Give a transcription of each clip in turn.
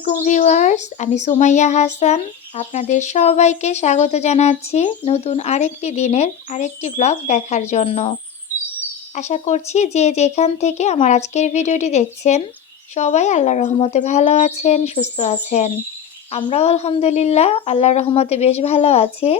আলাইকুম ভিউয়ার্স, আমি সুমাইয়া হাসান। আপনাদের সবাইকে স্বাগত জানাচ্ছি নতুন আরেকটি দিনের আরেকটি ব্লগ দেখার জন্য। আশা করছি যে যেখান থেকে আমার আজকের ভিডিওটি দেখছেন, সবাই আল্লাহ রহমতে ভালো আছেন, সুস্থ আছেন। আমরাও আলহামদুলিল্লাহ আল্লাহর রহমতে বেশ ভালো আছি।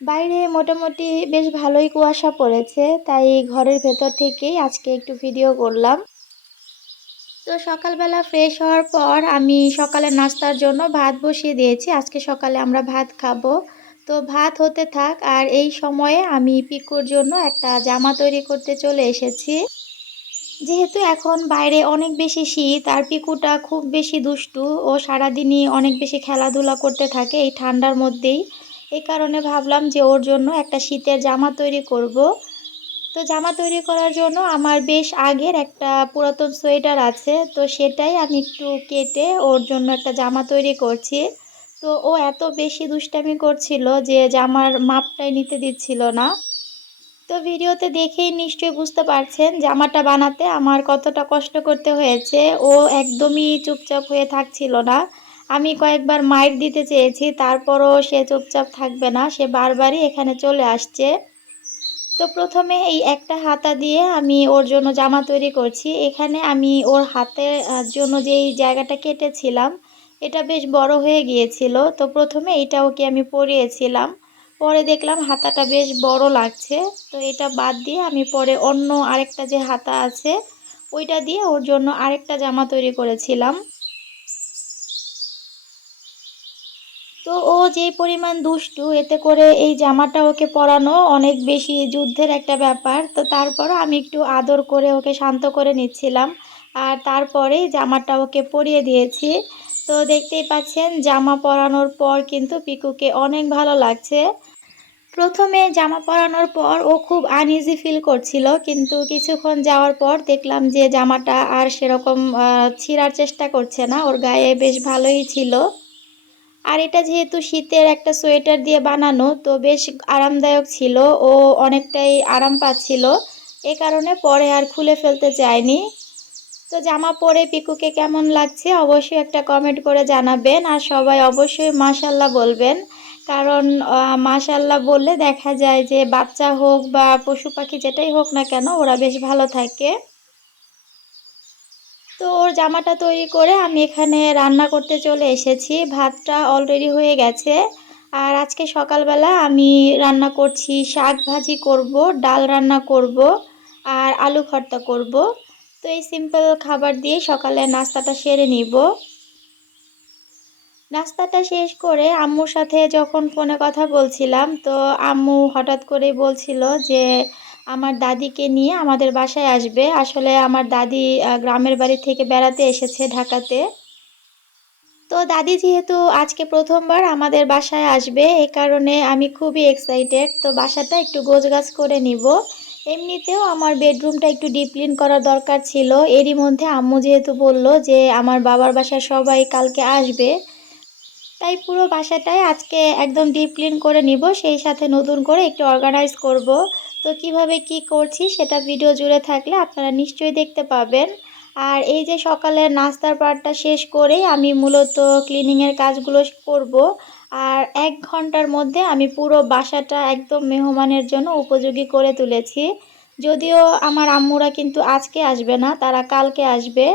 বাইরে মোটামুটি বেশ ভালোই কুয়াশা পড়েছে, তাই ঘরের ভেতর থেকেই আজকে একটু ভিডিও করলাম। তো সকালবেলা ফ্রেশ হওয়ার পর আমি সকালে নাস্তার জন্য ভাত বসিয়ে দিয়েছি। আজকে সকালে আমরা ভাত খাব। তো ভাত হতে থাক, আর এই সময়ে আমি পিকুর জন্য একটা জামা তৈরি করতে চলে এসেছি। যেহেতু এখন বাইরে অনেক বেশি শীত, আর পিকুটা খুব বেশি দুষ্টু, ও সারাদিনই অনেক বেশি খেলাধুলা করতে থাকে এই ঠান্ডার মধ্যেই। এই কারণে ভাবলাম যে ওর জন্য একটা শীতের জামা তৈরি করব। তো জামা তৈরি করার জন্য আমার বেশ আগের একটা পুরাতন সোয়েটার আছে। তো সেটাই আমি একটু কেটে ওর জন্য একটা জামা তৈরি করছি। তো ও এত বেশি দুষ্টামি করছিল যে জামার মাপটাই নিতে দিচ্ছিল না। তো ভিডিওতে দেখেই নিশ্চয়ই বুঝতে পারছেন, জামাটা বানাতে আমার কতটা কষ্ট করতে হয়েছে। ও একদমই চুপচাপ হয়ে থাকছিল না। আমি কয়েকবার মাইর দিতে চেয়েছি, তারপরও সে চুপচাপ থাকবে না, সে বারবারই এখানে চলে আসছে। তো প্রথমে এই একটা হাতা দিয়ে আমি ওর জন্য জামা তৈরি করছি। এখানে আমি ওর হাতের জন্য যেই জায়গাটা কেটেছিলাম, এটা বেশ বড় হয়ে গিয়েছিল। তো প্রথমে এটা ওকে আমি পরিয়েছিলাম। পরে দেখলাম হাতাটা বেশ বড় লাগছে। তো এটা বাদ দিয়ে আমি পরে অন্য আরেকটা যে হাতা আছে, ওইটা দিয়ে ওর জন্য আরেকটা জামা তৈরি করেছিলাম। তো ও যে পরিমাণ দুষ্টু, এতে করে এই জামাটা ওকে পরানো অনেক বেশি যুদ্ধের একটা ব্যাপার। তো তারপরও আমি একটু আদর করে ওকে শান্ত করে নিচ্ছিলাম আর তারপরেই জামাটা ওকে পরিয়ে দিয়েছি। তো দেখতেই পাচ্ছেন, জামা পরানোর পর কিন্তু পিকুকে অনেক ভালো লাগছে। প্রথমে জামা পরানোর পর ও খুব আনইজি ফিল করছিল, কিন্তু কিছুক্ষণ যাওয়ার পর দেখলাম যে জামাটা আর সেরকম ছিঁড়ার চেষ্টা করছে না। ওর গায়ে বেশ ভালোই ছিল। আর এটা যেহেতু শীতের একটা সোয়েটার দিয়ে বানানো, তো বেশ আরামদায়ক ছিল ও অনেকটাই আরাম পাচ্ছিল। এ কারণে পরে আর খুলে ফেলতে চায়নি তো জামা পরে পিকুকে কেমন লাগছে অবশ্যই একটা কমেন্ট করে জানাবেন আর সবাই অবশ্যই মাশাল্লাহ বলবেন। কারণ মাশাল্লাহ বললে দেখা যায় যে বাচ্চা হোক বা পশু পাখি যেটাই হোক না কেন ওরা বেশ ভালো থাকে। তো ওর জামাটা তৈরি করে আমি এখানে রান্না করতে চলে এসেছি। ভাতটা অলরেডি হয়ে গেছে। আর আজকে সকালবেলা আমি রান্না করছি শাক ভাজি করব, ডাল রান্না করব আর আলু ভর্তা করব। তো এই সিম্পল খাবার দিয়ে সকালে নাস্তাটা সেরে নিব। নাস্তাটা শেষ করে আম্মুর সাথে যখন ফোনে কথা বলছিলাম, তো আম্মু হঠাৎ করেই বলছিল যে আমার দাদিকে নিয়ে আমাদের বাসায় আসবে। আসলে আমার দাদি গ্রামের বাড়ি থেকে বেড়াতে এসেছে ঢাকাতে। তো দাদি যেহেতু আজকে প্রথমবার আমাদের বাসায় আসবে এই কারণে আমি খুবই এক্সাইটেড তো বাসাটা একটু গোছগাছ করে নিব। এমনিতেও আমার বেডরুমটা একটু ডিপ ক্লিন করার দরকার ছিল। এরই মধ্যে আম্মু যেহেতু বলল যে আমার বাবার বাসায় সবাই কালকে আসবে। তাই পুরো বাসাটাই আজকে একদম ডিপ ক্লিন করে নিব। সেই সাথে নতুন করে একটু অর্গানাইজ করব। তো কীভাবে কি করছি সেটা ভিডিও জুড়ে থাকলে আপনারা নিশ্চয়ই দেখতে পাবেন। আর এই যে সকালের নাস্তার পার্টটা শেষ করেই আমি মূলত ক্লিনিংয়ের কাজগুলো করব। আর এক ঘণ্টার মধ্যে আমি পুরো বাসাটা একদম মেহমানের জন্য উপযোগী করে তুলেছি। যদিও আমার আম্মুরা কিন্তু আজকে আসবে না, তারা কালকে আসবে।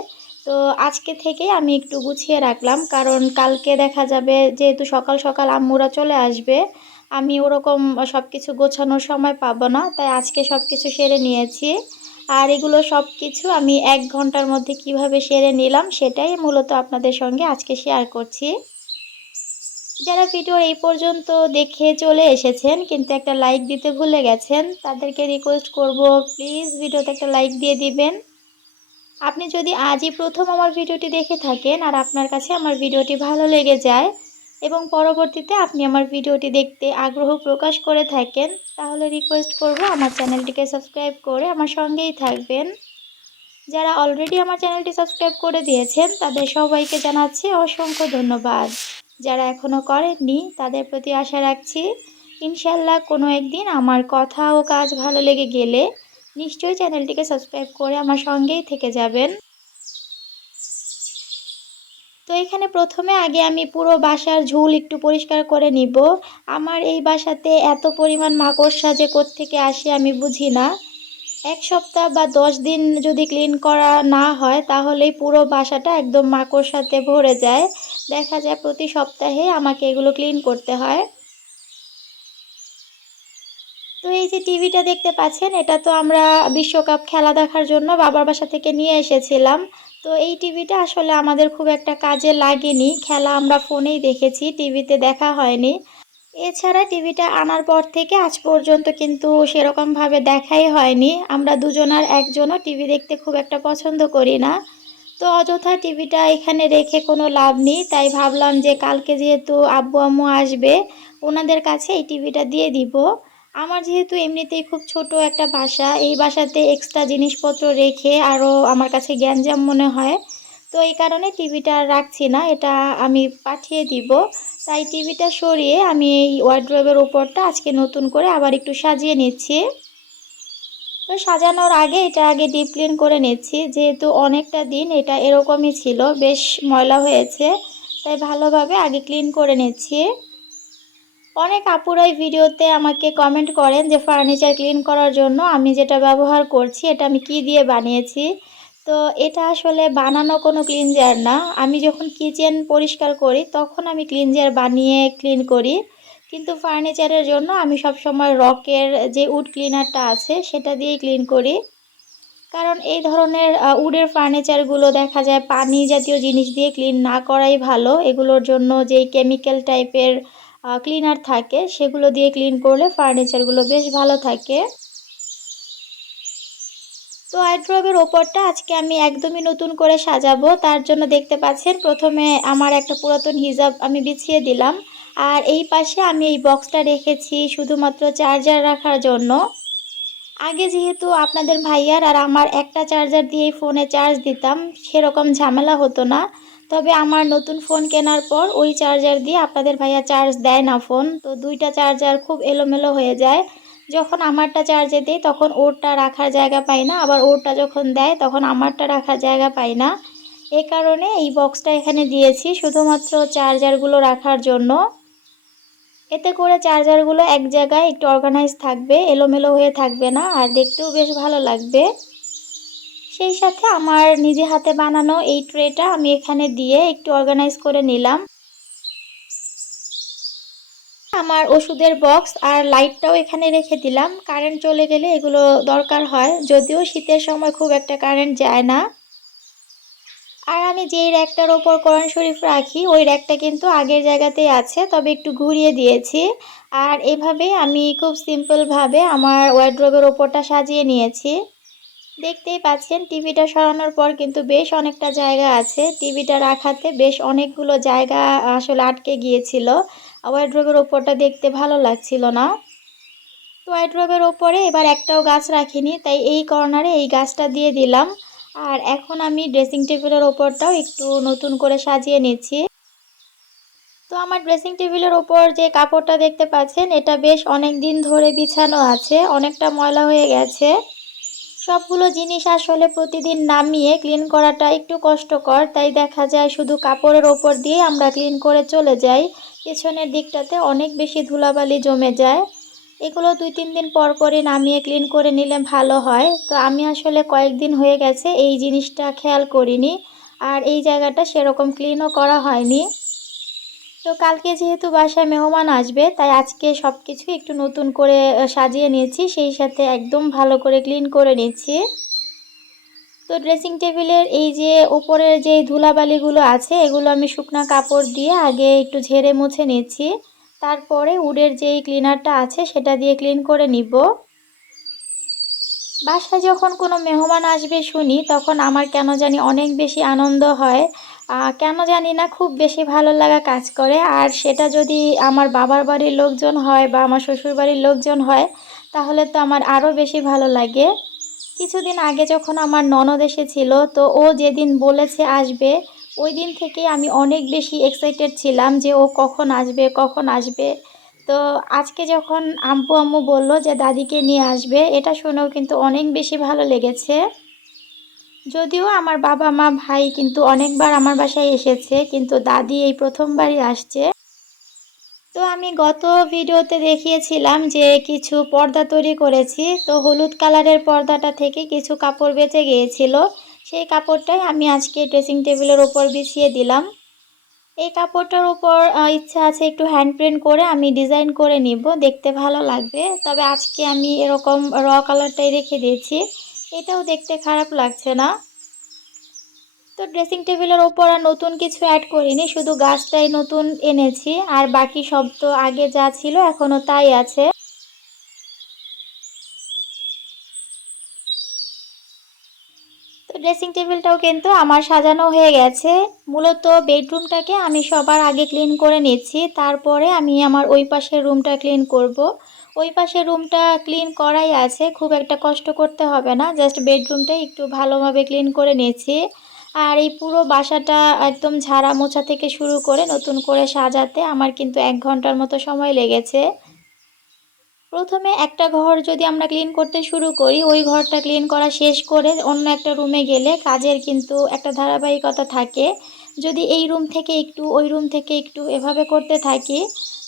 তো আজকে থেকে আমি একটু গুছিয়ে রাখলাম, কারণ কালকে দেখা যাবে যেহেতু সকাল সকাল আম্মুরা চলে আসবে আমি ওরকম সব কিছু গোছানোর সময় পাবো না, তাই আজকে সব কিছু সেরে নিয়েছি। আর এগুলো সব কিছু আমি এক ঘণ্টার মধ্যে কীভাবে সেরে নিলাম সেটাই মূলত আপনাদের সঙ্গে আজকে শেয়ার করছি। যারা ভিডিও এই পর্যন্ত দেখে চলে এসেছেন, কিন্তু একটা লাইক দিতে ভুলে গেছেন, তাদেরকে রিকোয়েস্ট করব প্লিজ ভিডিওতে একটা লাইক দিয়ে দিবেন। আপনি যদি আজই প্রথম আমার ভিডিওটি দেখে থাকেন আর আপনার কাছে আমার ভিডিওটি ভালো লেগে যায় এবং পরবর্তীতে আপনি আমার ভিডিওটি দেখতে আগ্রহ প্রকাশ করে থাকেন, তাহলে রিকোয়েস্ট করব আমার চ্যানেলটিকে সাবস্ক্রাইব করে আমার সঙ্গেই থাকবেন। যারা অলরেডি আমার চ্যানেলটি সাবস্ক্রাইব করে দিয়েছেন, তাদের সবাইকে জানাচ্ছি অসংখ্য ধন্যবাদ। যারা এখনও করেননি, তাদের প্রতি আশা রাখছি ইনশাল্লাহ কোনো একদিন আমার কথা ও কাজ ভালো লেগে গেলে নিশ্চয়ই চ্যানেলটিকে সাবস্ক্রাইব করে আমার সঙ্গেই থেকে যাবেন। তো এখানে প্রথমে আগে আমি পুরো বাসার ঝুল একটু পরিষ্কার করে নিব। আমার এই বাসাতে এত পরিমাণ মাকড়সা যে কোত্থেকে আসে আমি বুঝি না। এক সপ্তাহ বা দশ দিন যদি ক্লিন করা না হয় তাহলেই পুরো বাসাটা একদম মাকড়সাতে ভরে যায়। দেখা যায় প্রতি সপ্তাহে আমাকে এগুলো ক্লিন করতে হয়। তো এই যে টিভিটা দেখতে পাচ্ছেন, এটা তো আমরা বিশ্বকাপ খেলা দেখার জন্য বাবার বাসা থেকে নিয়ে এসেছিলাম। তো এই টিভিটা আসলে আমাদের খুব একটা কাজে লাগেনি। খেলা আমরা ফোনেই দেখেছি, টিভিতে দেখা হয়নি। এছাড়া টিভিটা আনার পর থেকে আজ পর্যন্ত কিন্তু সেরকমভাবে দেখাই হয়নি। আমরা দুজনার একজনও টিভি দেখতে খুব একটা পছন্দ করি না। তো অযথা টিভিটা এখানে রেখে কোনো লাভ নেই, তাই ভাবলাম যে কালকে যেহেতু আব্বু আম্মু আসবে, ওনাদের কাছে এই টিভিটা দিয়ে দিব। আমার যেহেতু এমনিতেই খুব ছোট একটা বাসা, এই বাসাতে এক্সট্রা জিনিসপত্র রেখে আরও আমার কাছে গ্যাঞ্জাম মনে হয়। তো এই কারণে টিভিটা রাখছি না, এটা আমি পাঠিয়ে দিব। তাই টিভিটা সরিয়ে আমি এই ওয়ার্ড্রোবের ওপরটা আজকে নতুন করে আবার একটু সাজিয়ে নিচ্ছি। তো সাজানোর আগে এটা আগে ডিপ ক্লিন করে নিচ্ছি, যেহেতু অনেকটা দিন এটা এরকমই ছিল, বেশ ময়লা হয়েছে। তাই ভালোভাবে আগে ক্লিন করে নিচ্ছি। অনেক আপুরাই ভিডিওতে আমাকে কমেন্ট করেন যে ফার্নিচার ক্লিন করার জন্য আমি যেটা ব্যবহার করছি, এটা আমি কি দিয়ে বানিয়েছি? তো এটা আসলে বানানো কোনো ক্লিনজার না। আমি যখন কিচেন পরিষ্কার করি, তখন আমি ক্লিনজার বানিয়ে ক্লিন করি। কিন্তু ফার্নিচারের জন্য আমি সবসময় রকের যে উড ক্লিনারটা আছে, সেটা দিয়েই ক্লিন করি। কারণ এই ধরনের উডের ফার্নিচারগুলো দেখা যায় পানি জাতীয় জিনিস দিয়ে ক্লিন না করাই ভালো। এগুলোর জন্য যেই কেমিক্যাল টাইপের ক্লিনার থাকে, সেগুলো দিয়ে ক্লিন করলে ফার্নিচারগুলো বেশ ভালো থাকে। তো আইড্রপের ওপরটা আজকে আমি একদমই নতুন করে সাজাবো, তার জন্য দেখতে পাচ্ছেন প্রথমে আমার একটা পুরাতন হিজাব আমি বিছিয়ে দিলাম, আর এই পাশে আমি এই বক্সটা রেখেছি শুধুমাত্র চার্জার রাখার জন্য। আগে যেহেতু আপনাদের ভাইয়ার আর আমার একটা চার্জার দিয়েই ফোনে চার্জ দিতাম, সেরকম ঝামেলা হতো না। তবে আমার নতুন ফোন কেনার পর ওই চার্জার দিয়ে আপনাদের ভাইয়া চার্জ দেয় না ফোন তো দুইটা চার্জার খুব এলোমেলো হয়ে যায়। যখন আমারটা চার্জে দিই, তখন ওরটা রাখার জায়গা পাই না। আবার ওরটা যখন দেয়, তখন আমারটা রাখার জায়গা পাই না। এ কারণে এই বক্সটা এখানে দিয়েছি শুধুমাত্র চার্জারগুলো রাখার জন্য। এতে করে চার্জারগুলো এক জায়গায় একটু অর্গানাইজ থাকবে, এলোমেলো হয়ে থাকবে না। আর দেখতেও বেশ ভালো লাগবে। সেই সাথে আমার নিজে হাতে বানানো এই ট্রেটা আমি এখানে দিয়ে একটু অর্গানাইজ করে নিলাম। আমার ওষুধের বক্স আর লাইটটাও এখানে রেখে দিলাম। কারেন্ট চলে গেলে এগুলো দরকার হয়। যদিও শীতের সময় খুব একটা কারেন্ট যায় না। আর আমি যেই র্যাকটার ওপর কোরআন শরীফ রাখি, ওই র্যাকটা কিন্তু আগের জায়গাতেই আছে, তবে একটু ঘুরিয়ে দিয়েছি। আর এভাবে আমি খুব সিম্পলভাবে আমার ওয়ার্ড্রোবের ওপরটা সাজিয়ে নিয়েছি। দেখতেই পাচ্ছেন, টিভিটা সরানোর পর কিন্তু বেশ অনেকটা জায়গা আছে। টিভিটা রাখাতে বেশ অনেকগুলো জায়গা আসলে আটকে গিয়েছিল। ওয়ার্ড্রোবের ওপরটা দেখতে ভালো লাগছিল না। তো ওয়ার্ড্রোবের ওপরে এবার একটাও গাছ রাখিনি, তাই এই কর্নারে এই গাছটা দিয়ে দিলাম। আর এখন আমি ড্রেসিং টেবিলের ওপরটাও একটু নতুন করে সাজিয়ে নিচ্ছি। তো আমার ড্রেসিং টেবিলের ওপর যে কাপড়টা দেখতে পাচ্ছেন, এটা বেশ অনেক দিন ধরে বিছানো আছে, অনেকটা ময়লা হয়ে গেছে। সবগুলো জিনিস আসলে প্রতিদিন নামিয়ে ক্লিন করাটা একটু কষ্টকর, তাই দেখা যায় শুধু কাপড়ের ওপর দিয়ে আমরা ক্লিন করে চলে যাই। পেছনের দিকটাতে অনেক বেশি ধুলাবালি জমে যায়। এগুলো দুই তিন দিন পর পরই নামিয়ে ক্লিন করে নিলে ভালো হয়। তো আমি আসলে কয়েকদিন হয়ে গেছে এই জিনিসটা খেয়াল করিনি। আর এই জায়গাটা সেরকম ক্লিনও করা হয়নি। তো কালকে যেহেতু বাসায় মেহমান আসবে, তাই আজকে সব কিছু একটু নতুন করে সাজিয়ে নিয়েছি। সেই সাথে একদম ভালো করে ক্লিন করে নিচ্ছি তো ড্রেসিং টেবিলের এই যে ওপরের যে ধুলাবালিগুলো আছে, এগুলো আমি শুকনা কাপড় দিয়ে আগে একটু ঝেড়ে মুছে নিচ্ছি তারপরে উডের যেই ক্লিনারটা আছে, সেটা দিয়ে ক্লিন করে নিব। বাসায় যখন কোনো মেহমান আসবে শুনি, তখন আমার কেন জানি অনেক বেশি আনন্দ হয়। কেন জানি না, খুব বেশি ভালো লাগা কাজ করে। আর সেটা যদি আমার বাবার বাড়ির লোকজন হয় বা আমার শ্বশুর বাড়ির লোকজন হয়, তাহলে তো আমার আরও বেশি ভালো লাগে। কিছুদিন আগে যখন আমার ননদ এসেছিল, তো ও যেদিন বলেছে আসবে, ওই দিন থেকে আমি অনেক বেশি এক্সাইটেড ছিলাম যে ও কখন আসবে কখন আসবে। তো আজকে যখন আম্পু আম্মু বলল যে, দাদিকে নিয়ে আসবে, এটা শুনেও কিন্তু অনেক বেশি ভালো লেগেছে। যদিও আমার বাবা মা, ভাই কিন্তু অনেকবার আমার বাসায় এসেছে, কিন্তু দাদি এই প্রথমবারই আসছে। তো আমি গত ভিডিওতে দেখিয়েছিলাম যে কিছু পর্দা তৈরি করেছি। তো হলুদ কালারের পর্দাটা থেকে কিছু কাপড় বেঁচে গিয়েছিল। সেই কাপড়টাই আমি আজকে ড্রেসিং টেবিলের ওপর বিছিয়ে দিলাম। এই কাপড়টার উপর ইচ্ছা আছে একটু হ্যান্ড প্রিন্ট করে আমি ডিজাইন করে নিব, দেখতে ভালো লাগবে। তবে আজকে আমি এরকম র কালারটাই রেখে দিয়েছি। এটাও দেখতে খারাপ লাগছে না। তো ড্রেসিং টেবিলের ওপর আর নতুন কিছু অ্যাড করিনি, শুধু গাছটাই নতুন এনেছি, আর বাকি সব তো আগে যা ছিল এখনও তাই আছে। তো ড্রেসিং টেবিলটাও কিন্তু আমার সাজানো হয়ে গেছে। মূলত বেডরুমটাকে আমি সবার আগে ক্লিন করে নিচ্ছি, তারপরে আমি আমার ওই পাশের রুমটা ক্লিন করব। ওই পাশের রুমটা ক্লিন করাই আছে, খুব একটা কষ্ট করতে হবে না জাস্ট বেডরুমটা একটু ভালোভাবে ক্লিন করে নিয়েছি। আর এই পুরো বাসাটা একদম ঝাড়া মোছা থেকে শুরু করে নতুন করে সাজাতে আমার কিন্তু এক ঘণ্টার মতো সময় লেগেছে। প্রথমে একটা ঘর যদি আমরা ক্লিন করতে শুরু করি, ওই ঘরটা ক্লিন করা শেষ করে অন্য একটা রুমে গেলে কাজের কিন্তু একটা ধারাবাহিকতা থাকে। যদি এই রুম থেকে একটু, ওই রুম থেকে একটু এভাবে করতে থাকি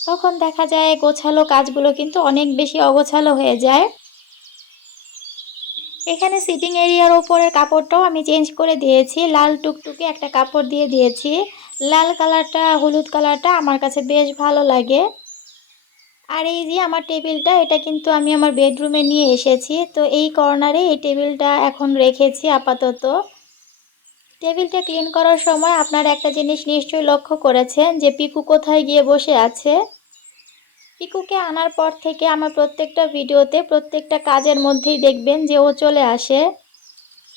তখন দেখা যায় গোছালো কাজগুলো কিন্তু অনেক বেশি অগোছালো হয়ে যায়। এখানে সিটিং এরিয়ার ওপরের কাপড়টাও আমি চেঞ্জ করে দিয়েছি। লাল টুকটুকে একটা কাপড় দিয়ে দিয়েছি। লাল কালারটা, হলুদ কালারটা আমার কাছে বেশ ভালো লাগে। আর এই যে আমার টেবিলটা, এটা কিন্তু আমি আমার বেডরুমে নিয়ে এসেছি। তো এই কর্নারে এই টেবিলটা এখন রেখেছি আপাতত। টেবিলটা ক্লিন করার সময় আপনার একটা জিনিস নিশ্চয়ই লক্ষ্য করেছেন যে পিকু কোথায় গিয়ে বসে আছে। পিকুকে আনার পর থেকে আমার প্রত্যেকটা ভিডিওতে প্রত্যেকটা কাজের মধ্যেই দেখবেন যে ও চলে আসে।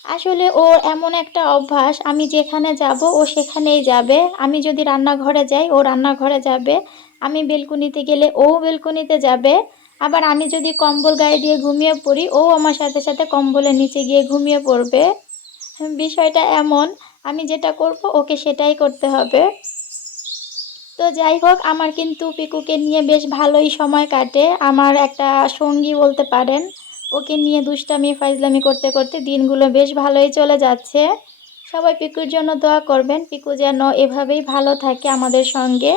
আসলে ও এমন একটা অভ্যাস, আমি যেখানে যাব ও সেখানেই যাবে। আমি যদি রান্নাঘরে যাই, ও রান্নাঘরে যাবে। আমি বেলকুনিতে গেলে ও বেলকুনিতে যাবে। আবার আমি যদি কম্বল গায়ে দিয়ে ঘুমিয়ে পড়ি, ও আমার সাথে সাথে কম্বলের নিচে গিয়ে ঘুমিয়ে পড়বে। বিষয়টা এমন, আমি যেটা করব ওকে সেটাই করতে হবে। তো যাই হোক, আমার কিন্তু পিকুকে নিয়ে বেশ ভালোই সময় কাটে। আমার একটা সঙ্গী বলতে পারেন, ওকে নিয়ে দুষ্টামি, ফাইজলামি করতে করতে দিনগুলো বেশ ভালোই চলে যাচ্ছে। সবাই পিকুর জন্য দোয়া করবেন, পিকু যেন এভাবেই ভালো থাকে আমাদের সঙ্গে।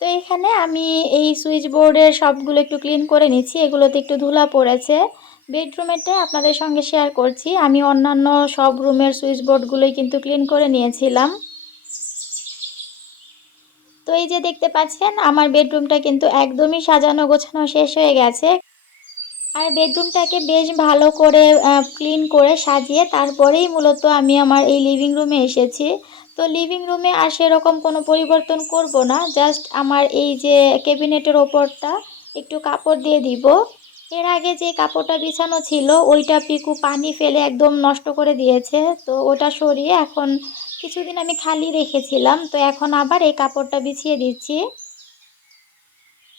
তো এখানে আমি এই সুইচ বোর্ডের সবগুলো একটু ক্লিন করে নিচ্ছি, এগুলোতে একটু ধুলা পড়েছে। বেডরুমেরটা আপনাদের সঙ্গে শেয়ার করছি, আমি অন্যান্য সব রুমের সুইচ বোর্ডগুলোই কিন্তু ক্লিন করে নিয়েছিলাম। তো এই যে দেখতে পাচ্ছেন, আমার বেডরুমটা কিন্তু একদমই সাজানো গোছানো শেষ হয়ে গেছে। আর বেডরুমটাকে বেশ ভালো করে ক্লিন করে সাজিয়ে তারপরেই মূলত আমি আমার এই লিভিং রুমে এসেছি। তো লিভিং রুমে আর সেরকম কোনো পরিবর্তন করব না, জাস্ট আমার এই যে ক্যাবিনেটের ওপরটা একটু কাপড় দিয়ে দিব। এর আগে যে কাপড়টা বিছানো ছিল, ওইটা পিকু পানি ফেলে একদম নষ্ট করে দিয়েছে। তো ওটা সরিয়ে এখন কিছুদিন আমি খালি রেখেছিলাম। তো এখন আবার এই কাপড়টা বিছিয়ে দিচ্ছি।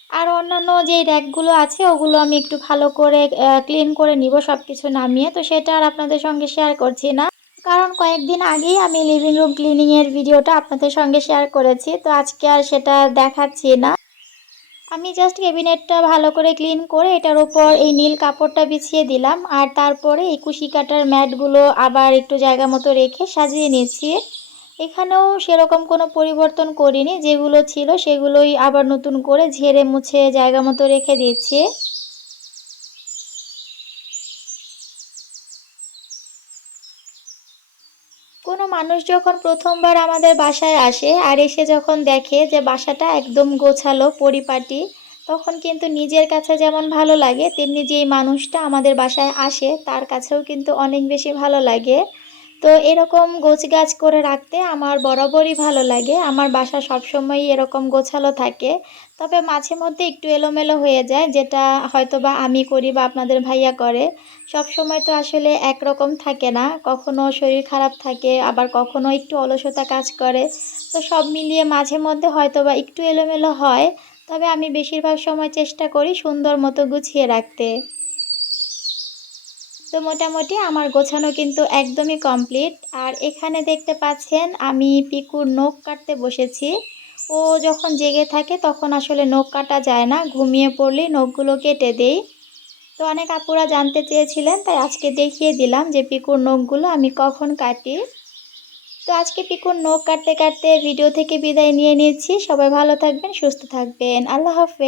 আর অন্যান্য যে র্যাকগুলো আছে, ওগুলো আমি একটু ভালো করে ক্লিন করে নিব সব কিছু নামিয়ে। তো সেটা আর আপনাদের সঙ্গে শেয়ার করছি না। কারণ কয়েকদিন আগেই আমি লিভিং রুম ক্লিনিংয়ের ভিডিওটা আপনাদের সঙ্গে শেয়ার করেছি। তো আজকে আর সেটা দেখাচ্ছি না। আমি জাস্ট ক্যাবিনেটটা ভালো করে ক্লিন করে এটার ওপর এই নীল কাপড়টা বিছিয়ে দিলাম। আর তারপরে এই কুশি কাটার ম্যাটগুলো আবার একটু জায়গা মতো রেখে সাজিয়ে নিয়েছি। এখানেও সেরকম কোনো পরিবর্তন করিনি। যেগুলো ছিল সেগুলোই আবার নতুন করে ঝেড়ে মুছে জায়গা মতো রেখে দিচ্ছি কোনো মানুষ যখন প্রথমবার আমাদের বাসায় আসে আর এসে যখন দেখে যে বাসাটা একদম গোছালো, পরিপাটি, তখন কিন্তু নিজের কাছে যেমন ভালো লাগে, তেমনি যেই মানুষটা আমাদের বাসায় আসে তার কাছেও কিন্তু অনেক বেশি ভালো লাগে। তো এরকম গোছগাছ করে রাখতে আমার বরাবরই ভালো লাগে। আমার বাসা সবসময়ই এরকম গোছালো থাকে। তবে মাঝে মধ্যে একটু এলোমেলো হয়ে যায়, যেটা হয়তো বা আমি করি বা আপনাদের ভাইয়া করে। সব সময় তো আসলে একরকম থাকে না, কখনো শরীর খারাপ থাকে, আবার কখনো একটু অলসতা কাজ করে। তো সব মিলিয়ে মাঝে মধ্যে হয়তো বা একটু এলোমেলো হয়, তবে আমি বেশিরভাগ সময় চেষ্টা করি সুন্দর মতো গুছিয়ে রাখতে। তো মোটামুটি আমার গোছানো কিন্তু একদমই কমপ্লিট আর এখানে দেখতে পাচ্ছেন, আমি পিকুর নখ কাটতে বসেছি। ও যখন জেগে থাকে তখন আসলে নখ কাটা যায় না, ঘুমিয়ে পড়লে নখগুলো কেটে দেই। তো অনেক আপুরা জানতে চেয়েছিলেন, তাই আজকে দেখিয়ে দিলাম যে পিকুর নখগুলো আমি কখন কাটি। তো আজকে পিকুর নখ কাটতে কাটতে ভিডিও থেকে বিদায় নিয়ে নিচ্ছি। সবাই ভালো থাকবেন, সুস্থ থাকবেন। আল্লাহ হাফেজ।